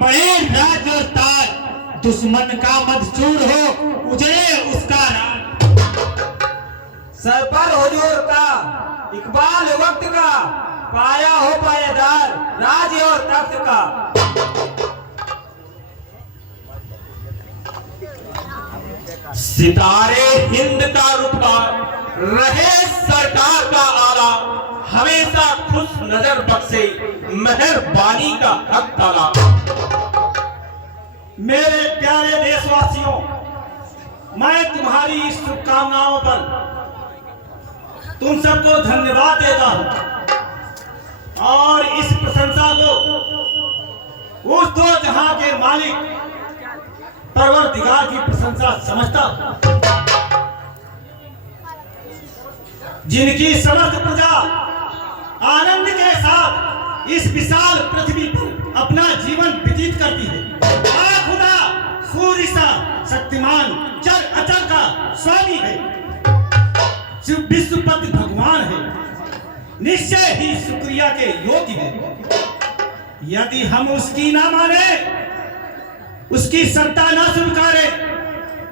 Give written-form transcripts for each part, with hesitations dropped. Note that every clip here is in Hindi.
बड़े राज और ताज, दुश्मन का मदचूर हो उजड़े उसका राज। सर पर हुजूर का इकबाल वक्त का पाया हो पायेदार राज और तख्त का। सितारे हिंद का रुतबा रहे सरकार का आला, हमेशा खुश नजर बख्शे मेहरबानी का हक ताला। मेरे प्यारे देशवासियों, मैं तुम्हारी इस शुभकामनाओं पर तुम सबको धन्यवाद देता हूं और इस प्रशंसा को उस दो जहां के मालिक परवरदिगार की प्रशंसा समझता हूं, जिनकी समस्त प्रजा आनंद के साथ इस विशाल पृथ्वी पर अपना जीवन व्यतीत करती है। खुदा सूर्य शक्तिमान चर अचर का स्वामी है, जो विश्वपति भगवान है, निश्चय ही शुक्रिया के योग्य है। यदि हम उसकी ना माने, उसकी सत्ता ना स्वीकारे,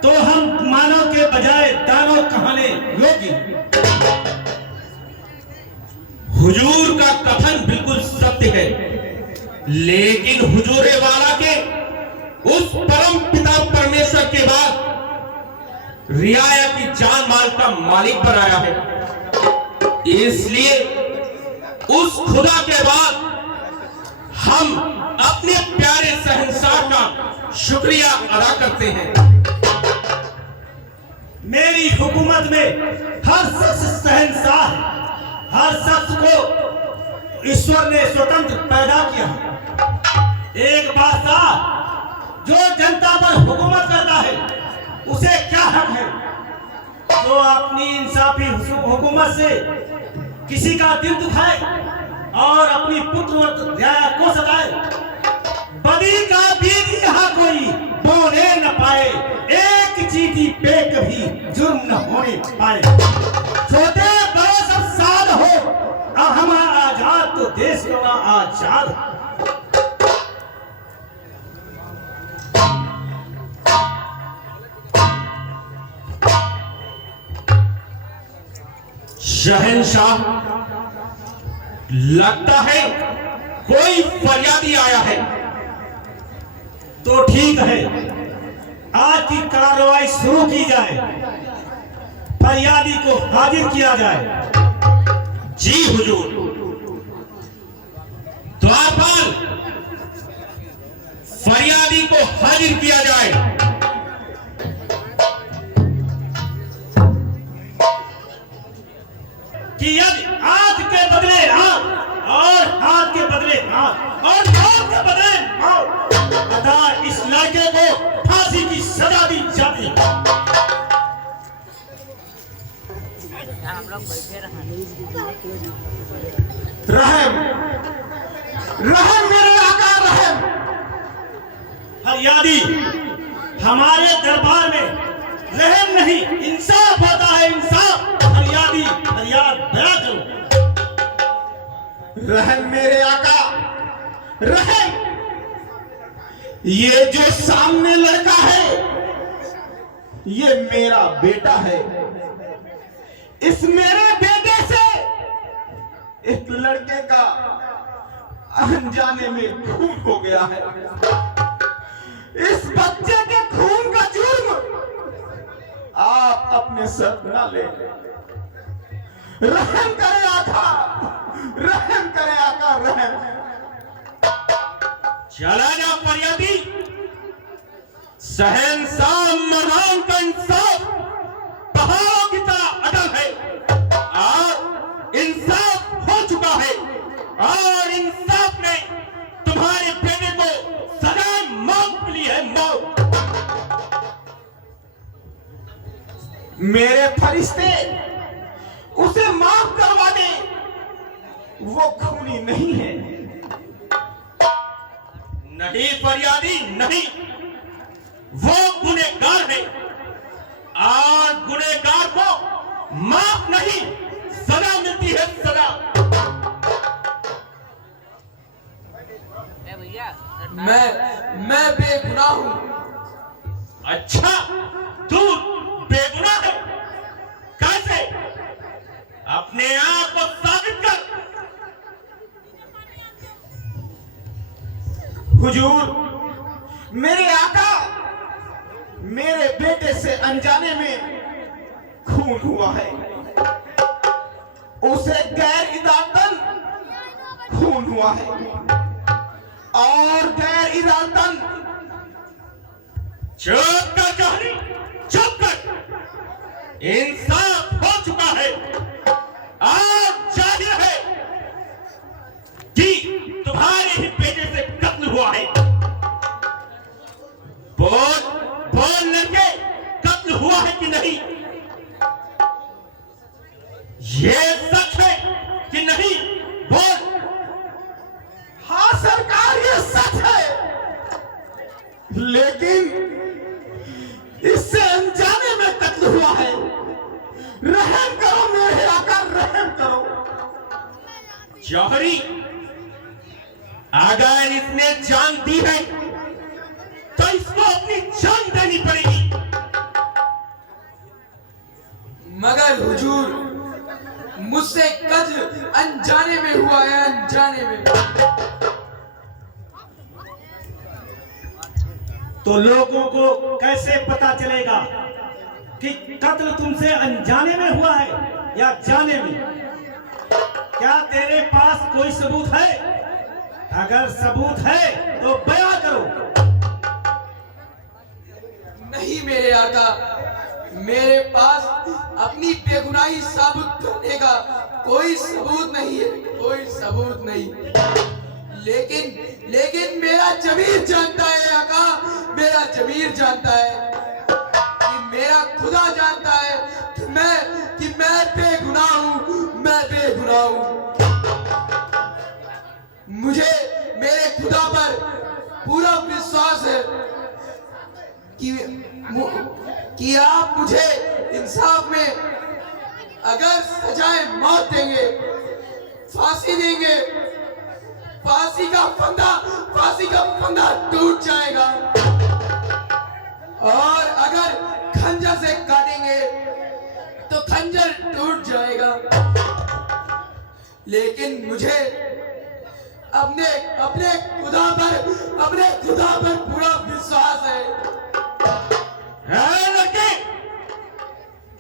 तो हम मानव के बजाय दानव कहने योग्य हैं। हुजूर का कथन बिल्कुल सत्य है, लेकिन हुजूरे वाला के उस परम पिता परमेश्वर के बाद रियाया की जान माल का मालिक बनाया है। इसलिए उस खुदा के बाद हम अपने प्यारे शहंशाह का शुक्रिया अदा करते हैं। मेरी हुकूमत में हर शख्स शहंशाह है। हर शख्स को ईश्वर ने स्वतंत्र पैदा किया। एक बादशाह जो जनता पर हुकूमत करता है, उसे क्या हक है जो अपनी इंसाफी हुकूमत से किसी का दिल दुखाए और अपनी पुत्र रियाया को सताए। बदी का बीज यहाँ कोई बोने न पाए, एक चीटी पे कभी जुर्म न होने पाए। छोटे बड़े सब साध हो, अब हमारा आजाद तो देश होना आजाद। शहंशाह, लगता है कोई फरियादी आया है। तो ठीक है, आज की कार्रवाई शुरू की जाए, फरियादी को हाजिर किया जाए। जी हुजूर। द्वारपाल, फरियादी को हाजिर किया जाए। कि यदि आंख के बदले आंख और हाथ के बदले हाथ और मौत के बदले मौत, अतः इस लड़के को फांसी की सजा दी जाती है। रहम, रहम मेरे आका रहम। फरियादी, हमारे दरबार में रहम नहीं इंसाफ होता है, इंसाफ। फरियादी फरियाद बयां करो। रहम मेरे आका रहम। ये जो सामने लड़का है, ये मेरा बेटा है। इस मेरे बेटे से एक लड़के का अनजाने में खून हो गया है। इस बच्चे के खून का जुर्म आप अपने सर ना ले। रहम करे आका, रहम करे आका, रहम। चला जा फरियादी। शहंशाह मरहूम का इंसाफ पहाड़ों की तरह अटल है और इंसाफ हो चुका है और इंसाफ ने तुम्हारे बेटे को सजा मौत मिली है, मौत। मेरे फरिश्ते उसे माफ करवा दे, वो खूनी नहीं है। नहीं फरियादी, नहीं, वो गुनहगार है और गुनहगार को माफ नहीं, सजा मिलती है, सजा। मैं बेगुनाह हूँ। अच्छा, तू बेगुनाह है? कैसे? अपने आप को साबित कर। हुजूर, मेरे आका, मेरे बेटे से अनजाने में खून हुआ है। उसे गैर इरादतन खून हुआ है और गैर इरादतन। चुप कर जौहरी, चुप कर। इंसाफ हो चुका है। आज जाहिर है कि तुम्हारे ही बेटे से कत्ल हुआ है। बोल बोल लड़के, कत्ल हुआ है कि नहीं? ये सच है कि नहीं? बोल। हाँ सरकार, ये सच है, लेकिन इससे अनजाने में कत्ल हुआ है। रहम करो मेरे आका, रहम करो। जौहरी, अगर इसने जान दी है तो इसको अपनी जान देनी पड़ेगी। मगर हुजूर, मुझसे कत्ल अनजाने में हुआ है, अनजाने में। तो लोगों को कैसे पता चलेगा कि कत्ल तुमसे अनजाने में हुआ है या जाने में? क्या तेरे पास कोई सबूत है? अगर सबूत है तो बयां करो। नहीं मेरे आका, मेरे पास अपनी बेगुनाही साबित करने का कोई सबूत नहीं है, कोई सबूत नहीं। लेकिन मेरा जमीर जानता है आका, मेरा जमीर जानता है, कि मेरा खुदा जानता है कि मैं बेगुनाह हूँ, मैं बेगुनाह हूँ। मुझे मेरे खुदा पर पूरा विश्वास है कि आप मुझे इंसाफ में अगर सजाए मौत देंगे, फांसी देंगे, फांसी का फंदा टूट जाएगा, और अगर खंजर से काटेंगे तो खंजर टूट जाएगा। लेकिन मुझे अपने खुदा पर पूरा विश्वास है। लड़के,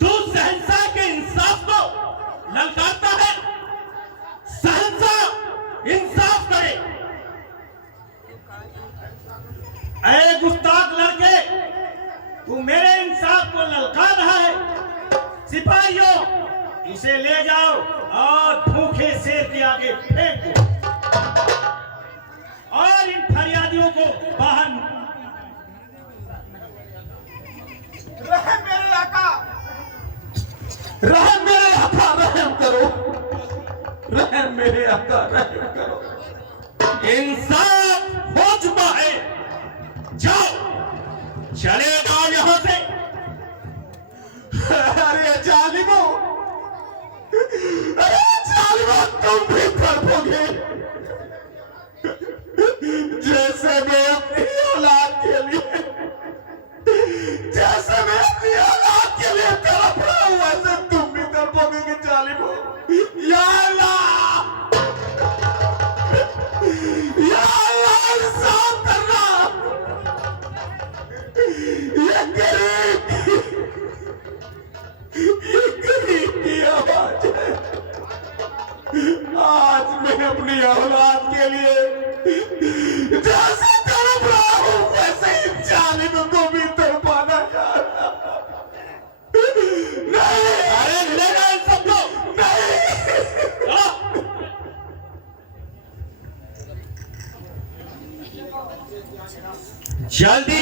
तू शहंशाह के इंसाफ को ललकारता है। शहंशाह इंसाफ करे। ऐ गुस्ताख लड़के, तू मेरे इंसाफ को ललकार रहा है। सिपाहियों, इसे ले जाओ और भूखे शेर के आगे फेंक दो, और इन फरियादियों को बाहर। रहम मेरे आका, रहम मेरे आका, रहम करो। रहम मेरे आका, रहम करो। इंसाफ हो चुका है। जाओ, चले जाओ यहां से। अरे जालिमो, तुम भी तड़पोगे जैसे मैं अपनी औलाद के लिए, जैसे मैं अपनी औलाद के लिए तड़प रहा हूं, वैसे तुम भी तड़पोगे कि जालिमो। या अल्लाह, या अल्लाह, इंसाफ करना। ये गरीब की आवाज है। आज मैं अपनी औलाद के लिए जैसे तड़प रहा हूं, वैसे ही जालिम को भी तड़पाना चाहता। नहीं, अरे ले गए इन सबको। जल्दी